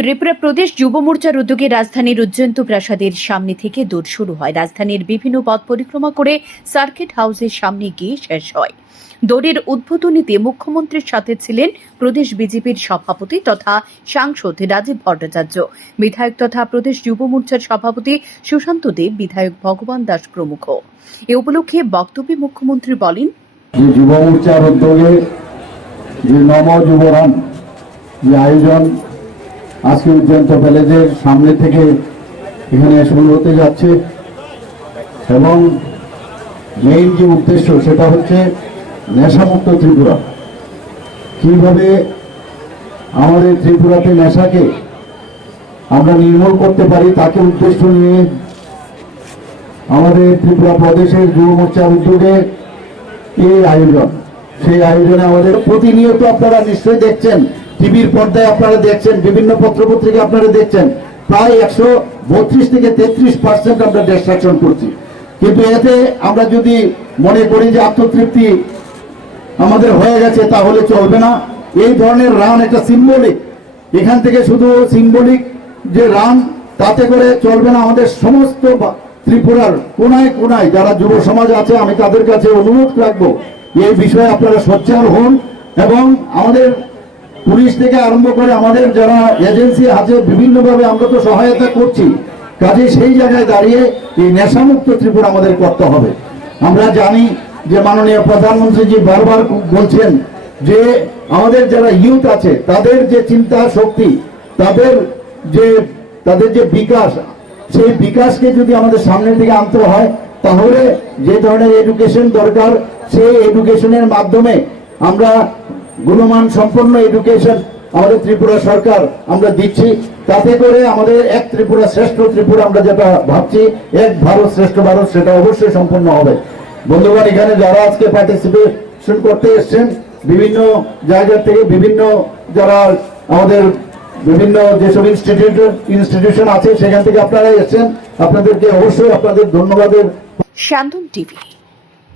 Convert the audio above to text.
ত্রিপুরা প্রদেশ যুব মোর্চার উদ্যোগে রাজধানীর উজ্জয়ন্ত প্রাসাদের সামনে থেকে দৌড় শুরু হয়। রাজধানীর বিভিন্ন পথ পরিক্রমা করে সার্কিট হাউসের সামনে গিয়ে শেষ হয়। দৌড়ের উদ্বোধনীতে মুখ্যমন্ত্রীর সাথে ছিলেন প্রদেশ বিজেপির সভাপতি তথা সাংসদ রাজীব ভট্টাচার্য, বিধায়ক তথা প্রদেশ যুব মোর্চার সভাপতি সুশান্ত দেব, বিধায়ক ভগবান দাস প্রমুখ। এ উপলক্ষে বক্তব্যে মুখ্যমন্ত্রী বলেন যুব মোর্চার উদ্যোগে যে নম যুবরান যে আয়োজন আজকে উজ্জয়ন্ত প্যালেজের সামনে থেকে এখানে শুরু হতে যাচ্ছে। এবং মেইন যে উদ্দেশ্য, সেটা হচ্ছে নেশামুক্ত ত্রিপুরা। কীভাবে আমাদের ত্রিপুরাতে নেশাকে আমরা নির্মূল করতে পারি, তাকে উদ্দেশ্য নিয়ে আমাদের ত্রিপুরা প্রদেশের যুব মোর্চার উদ্যোগে এই আয়োজন। সেই আয়োজনে আমাদের প্রতিনিয়ত আপনারা নিশ্চয়ই দেখছেন টিভির পর্দায় আপনারা দেখছেন, বিভিন্ন পত্রপত্রিকা আপনারা দেখছেন। প্রায় একশো বত্রিশ থেকে তেত্রিশ পার্সেন্ট আমরা ডিস্ট্রাকশন করছি। কিন্তু এতে আমরা যদি মনে করি যে আত্মতৃপ্তি আমাদের হয়ে গেছে, তাহলে চলবে না। এই ধরনের রান একটা সিম্বলিক এখান থেকে শুধু সিম্বলিক যে রান, তাতে করে চলবে না আমাদের সমস্ত ত্রিপুরার কোনায় কোনায় যারা যুব সমাজ আছে, আমি তাদের কাছে অনুরোধ রাখব, এই বিষয়ে আপনারা সোচ্চার হন এবং আমাদের পুলিশ থেকে আরম্ভ করে আমাদের যারা এজেন্সি আছে, বিভিন্নভাবে আমরা তো সহায়তা করছি। কাজে সেই জায়গায় দাঁড়িয়ে এই নেশামুক্ত ত্রিপুরা আমাদের করতে হবে। আমরা জানি যে মাননীয় প্রধানমন্ত্রীজি বারবার বলছেন যে আমাদের যারা ইউথ আছে, তাদের যে চিন্তা শক্তি, তাদের যে তাদের যে বিকাশ, সেই বিকাশকে যদি আমাদের সামনের দিকে আনতে হয়, তাহলে যে ধরনের এডুকেশন দরকার, সেই এডুকেশনের মাধ্যমে আমরা গুণমান সম্পন্ন এডুকেশন আমাদের ত্রিপুরা সরকার আমরা দিচ্ছি। তাতে করে আমাদের এক ত্রিপুরা শ্রেষ্ঠ ত্রিপুরা আমরা যেটা ভাবছি, এক ভারত শ্রেষ্ঠ ভারত, সেটা অবশ্যই সম্পন্ন হবে। বন্ধুগণ, এখানে যারা আজকে পার্টিসিপেশন করতে এসছেন, বিভিন্ন জায়গা থেকে বিভিন্ন যারা আমাদের বিভিন্ন যেসব ইনস্টিটিউট ইনস্টিটিউশন আছে, সেখান থেকে আপনারা এসছেন। আপনাদেরকে অবশ্যই আপনাদের ধন্যবাদের শান্তন টিভি